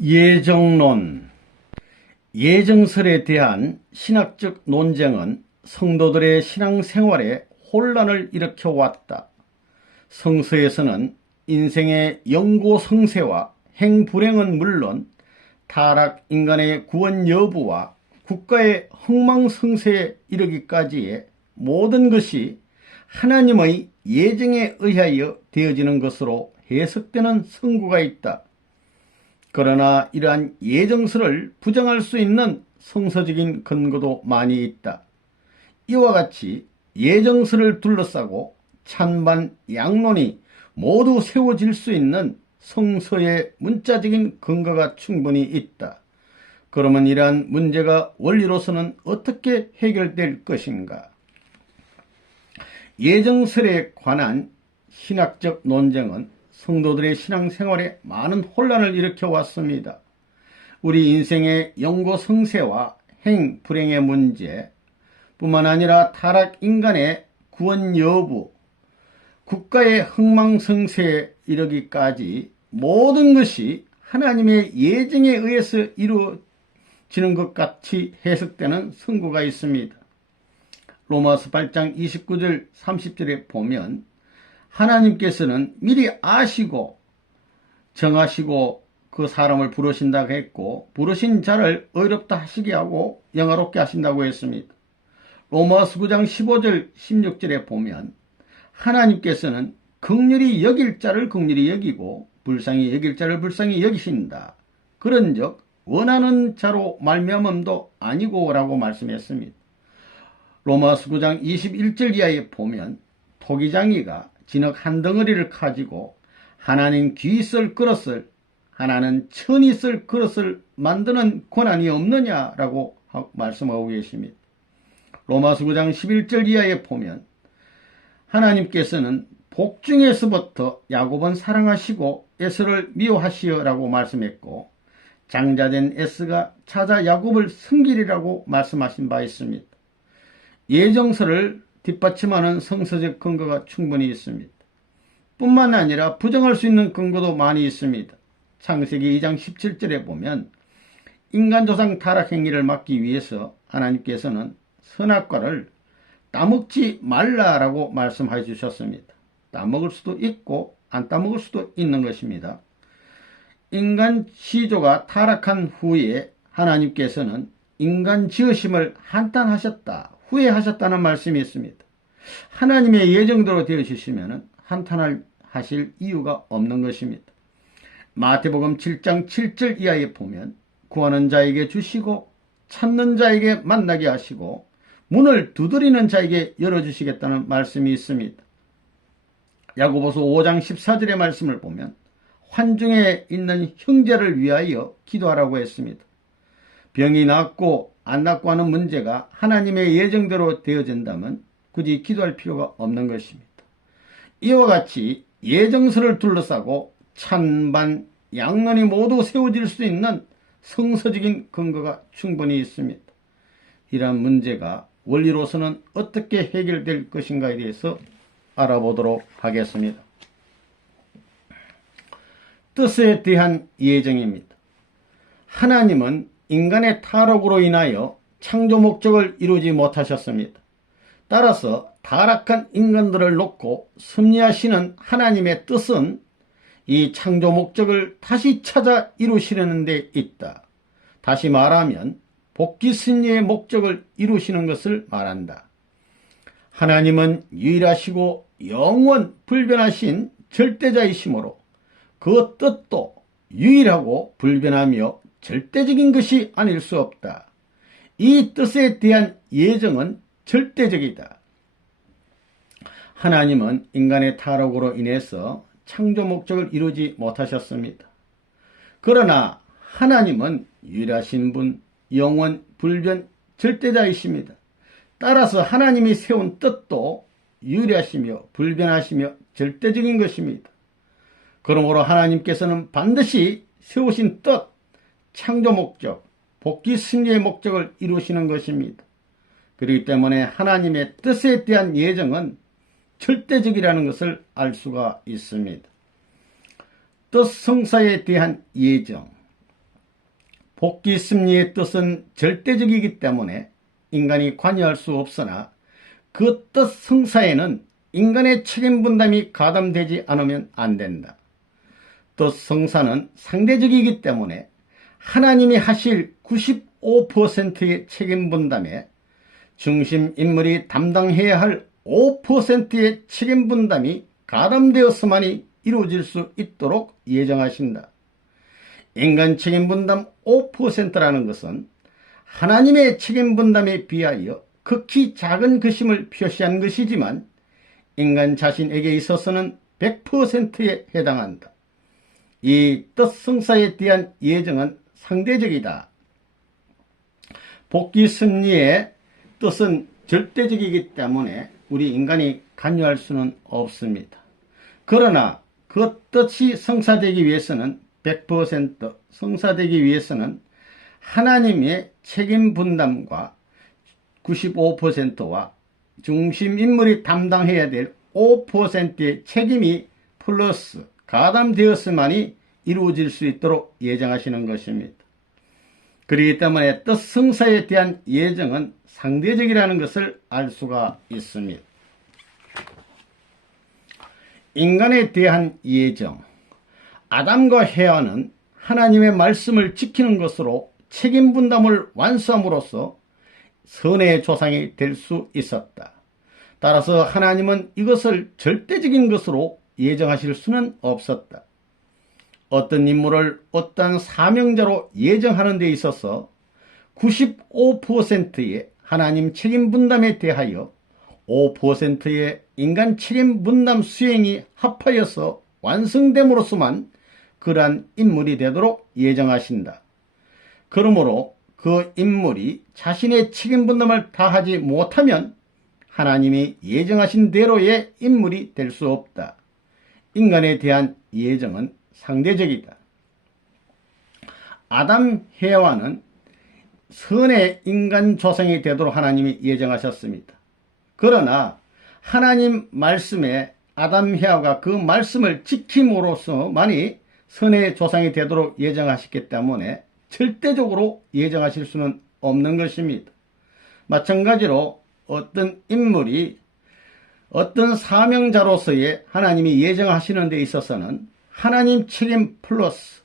예정론. 예정설에 대한 신학적 논쟁은 성도들의 신앙생활에 혼란을 일으켜왔다. 성서에서는 인생의 영고성세와 행불행은 물론 타락 인간의 구원 여부와 국가의 흥망성쇠에 이르기까지의 모든 것이 하나님의 예정에 의하여 되어지는 것으로 해석되는 성구가 있다. 그러나 이러한 예정설을 부정할 수 있는 성서적인 근거도 많이 있다. 이와 같이 예정설을 둘러싸고 찬반 양론이 모두 세워질 수 있는 성서의 문자적인 근거가 충분히 있다. 그러면 이러한 문제가 원리로서는 어떻게 해결될 것인가? 예정설에 관한 신학적 논쟁은 성도들의 신앙생활에 많은 혼란을 일으켜 왔습니다. 우리 인생의 영고성세와 행불행의 문제 뿐만 아니라 타락 인간의 구원 여부, 국가의 흥망성쇠에 이르기까지 모든 것이 하나님의 예정에 의해서 이루어지는 것 같이 해석되는 성구가 있습니다. 로마서 8장 29절 30절에 보면 하나님께서는 미리 아시고 정하시고 그 사람을 부르신다고 했고 부르신 자를 의롭다 하시게 하고 영화롭게 하신다고 했습니다. 로마서 9장 15절 16절에 보면 하나님께서는 긍휼히 여길 자를 긍휼히 여기고 불쌍히 여길 자를 불쌍히 여기신다. 그런즉 원하는 자로 말미암음도 아니고 라고 말씀했습니다. 로마서 9장 21절 이하에 보면 토기장이가 진흙 한 덩어리를 가지고 하나는 귀 쓸 그릇을 하나는 천이 쓸 그릇을 만드는 권한이 없느냐라고 말씀하고 계십니다. 로마서 9장 11절 이하에 보면 하나님께서는 복중에서부터 야곱은 사랑하시고 에서를 미워하시어라고 말씀했고 장자된 에스가 찾아 야곱을 섬기리라고 말씀하신 바 있습니다. 예정설을 뒷받침하는 성서적 근거가 충분히 있습니다. 뿐만 아니라 부정할 수 있는 근거도 많이 있습니다. 창세기 2장 17절에 보면 인간 조상 타락 행위를 막기 위해서 하나님께서는 선악과를 따먹지 말라라고 말씀해 주셨습니다. 따먹을 수도 있고 안 따먹을 수도 있는 것입니다. 인간 시조가 타락한 후에 하나님께서는 인간 지으심을 한탄하셨다. 후회하셨다는 말씀이 있습니다. 하나님의 예정대로 되어주시면 한탄하실 이유가 없는 것입니다. 마태복음 7장 7절 이하에 보면 구하는 자에게 주시고 찾는 자에게 만나게 하시고 문을 두드리는 자에게 열어주시겠다는 말씀이 있습니다. 야고보서 5장 14절의 말씀을 보면 환중에 있는 형제를 위하여 기도하라고 했습니다. 병이 낫고 안 낫고 하는 문제가 하나님의 예정대로 되어진다면 굳이 기도할 필요가 없는 것입니다. 이와 같이 예정설을 둘러싸고 찬반 양론이 모두 세워질 수 있는 성서적인 근거가 충분히 있습니다. 이러한 문제가 원리로서는 어떻게 해결될 것인가에 대해서 알아보도록 하겠습니다. 뜻에 대한 예정입니다. 하나님은 인간의 타락으로 인하여 창조 목적을 이루지 못하셨습니다. 따라서 타락한 인간들을 놓고 섭리하시는 하나님의 뜻은 이 창조 목적을 다시 찾아 이루시려는 데 있다. 다시 말하면 복귀 섭리의 목적을 이루시는 것을 말한다. 하나님은 유일하시고 영원 불변하신 절대자이시므로 그 뜻도 유일하고 불변하며 절대적인 것이 아닐 수 없다. 이 뜻에 대한 예정은 절대적이다. 하나님은 인간의 타락으로 인해서 창조 목적을 이루지 못하셨습니다. 그러나 하나님은 유일하신 분, 영원 불변 절대자이십니다. 따라서 하나님이 세운 뜻도 유일하시며 불변하시며 절대적인 것입니다. 그러므로 하나님께서는 반드시 세우신 뜻, 창조 목적, 복귀 승리의 목적을 이루시는 것입니다. 그렇기 때문에 하나님의 뜻에 대한 예정은 절대적이라는 것을 알 수가 있습니다. 뜻 성사에 대한 예정. 복귀 승리의 뜻은 절대적이기 때문에 인간이 관여할 수 없으나 그 뜻 성사에는 인간의 책임 분담이 가담되지 않으면 안 된다. 뜻 성사는 상대적이기 때문에 하나님이 하실 95%의 책임 분담에 중심 인물이 담당해야 할 5%의 책임 분담이 가담되었으만이 이루어질 수 있도록 예정하신다. 인간 책임 분담 5%라는 것은 하나님의 책임 분담에 비하여 극히 작은 것임을 표시한 것이지만 인간 자신에게 있어서는 100%에 해당한다. 이 뜻 성사에 대한 예정은 상대적이다. 복귀 승리의 뜻은 절대적이기 때문에 우리 인간이 관여할 수는 없습니다. 그러나 그 뜻이 성사되기 위해서는 100% 성사되기 위해서는 하나님의 책임 분담과 95%와 중심인물이 담당해야 될 5%의 책임이 플러스 가담되었으만이 이루어질 수 있도록 예정하시는 것입니다. 그렇기 때문에 뜻 성사에 대한 예정은 상대적이라는 것을 알 수가 있습니다. 인간에 대한 예정. 아담과 해와는 하나님의 말씀을 지키는 것으로 책임 분담을 완수함으로써 선의 조상이 될 수 있었다. 따라서 하나님은 이것을 절대적인 것으로 예정하실 수는 없었다. 어떤 인물을 어떤 사명자로 예정하는 데 있어서 95%의 하나님 책임 분담에 대하여 5%의 인간 책임 분담 수행이 합하여서 완성됨으로써만 그러한 인물이 되도록 예정하신다. 그러므로 그 인물이 자신의 책임 분담을 다하지 못하면 하나님이 예정하신 대로의 인물이 될 수 없다. 인간에 대한 예정은 상대적이다. 아담 해와는 선의 인간 조상이 되도록 하나님이 예정하셨습니다. 그러나 하나님 말씀에 아담 해와가 그 말씀을 지킴으로써만이 선의 조상이 되도록 예정하셨기 때문에 절대적으로 예정하실 수는 없는 것입니다. 마찬가지로 어떤 인물이 어떤 사명자로서의 하나님이 예정하시는 데 있어서는 하나님 책임 플러스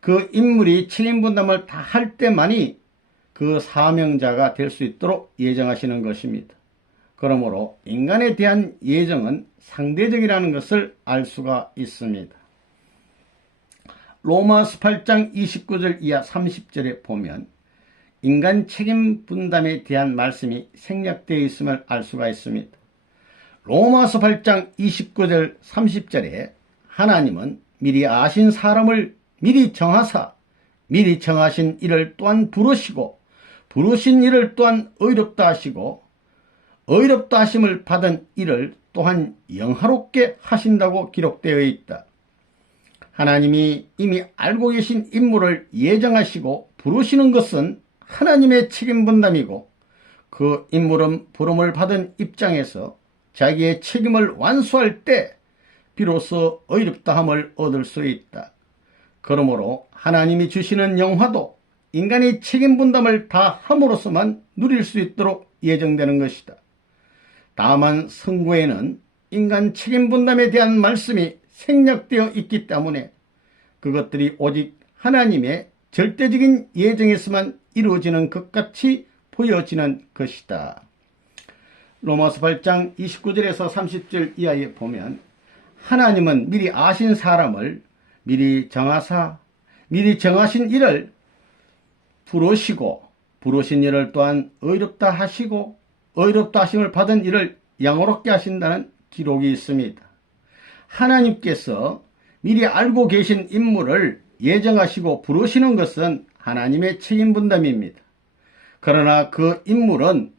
그 인물이 책임 분담을 다 할 때만이 그 사명자가 될 수 있도록 예정하시는 것입니다. 그러므로 인간에 대한 예정은 상대적이라는 것을 알 수가 있습니다. 로마서 8장 29절 이하 30절에 보면 인간 책임 분담에 대한 말씀이 생략되어 있음을 알 수가 있습니다. 로마서 8장 29절 30절에 하나님은 미리 아신 사람을 미리 정하사 미리 정하신 이를 또한 부르시고 부르신 이를 또한 의롭다 하시고 의롭다 하심을 받은 이를 또한 영화롭게 하신다고 기록되어 있다. 하나님이 이미 알고 계신 인물을 예정하시고 부르시는 것은 하나님의 책임 분담이고 그 인물은 부름을 받은 입장에서 자기의 책임을 완수할 때 비로소 의롭다함을 얻을 수 있다. 그러므로 하나님이 주시는 영화도 인간이 책임 분담을 다 함으로써만 누릴 수 있도록 예정되는 것이다. 다만 성구에는 인간 책임 분담에 대한 말씀이 생략되어 있기 때문에 그것들이 오직 하나님의 절대적인 예정에서만 이루어지는 것 같이 보여지는 것이다. 로마서 8장 29절에서 30절 이하에 보면 하나님은 미리 아신 사람을 미리 정하사 미리 정하신 이를 부르시고 부르신 이를 또한 의롭다 하시고 의롭다 하심을 받은 이를 영화롭게 하신다는 기록이 있습니다. 하나님께서 미리 알고 계신 인물을 예정하시고 부르시는 것은 하나님의 책임 분담입니다. 그러나 그 인물은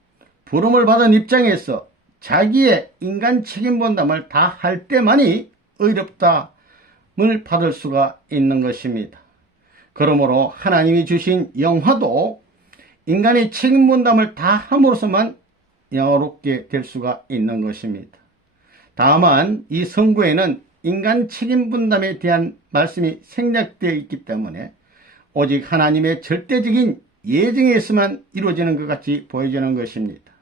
부름을 받은 입장에서 자기의 인간 책임 분담을 다 할 때만이 의롭다함을 받을 수가 있는 것입니다. 그러므로 하나님이 주신 영화도 인간의 책임 분담을 다 함으로써만 영화롭게 될 수가 있는 것입니다. 다만 이 성구에는 인간 책임 분담에 대한 말씀이 생략되어 있기 때문에 오직 하나님의 절대적인 예정에서만 이루어지는 것 같이 보여지는 것입니다.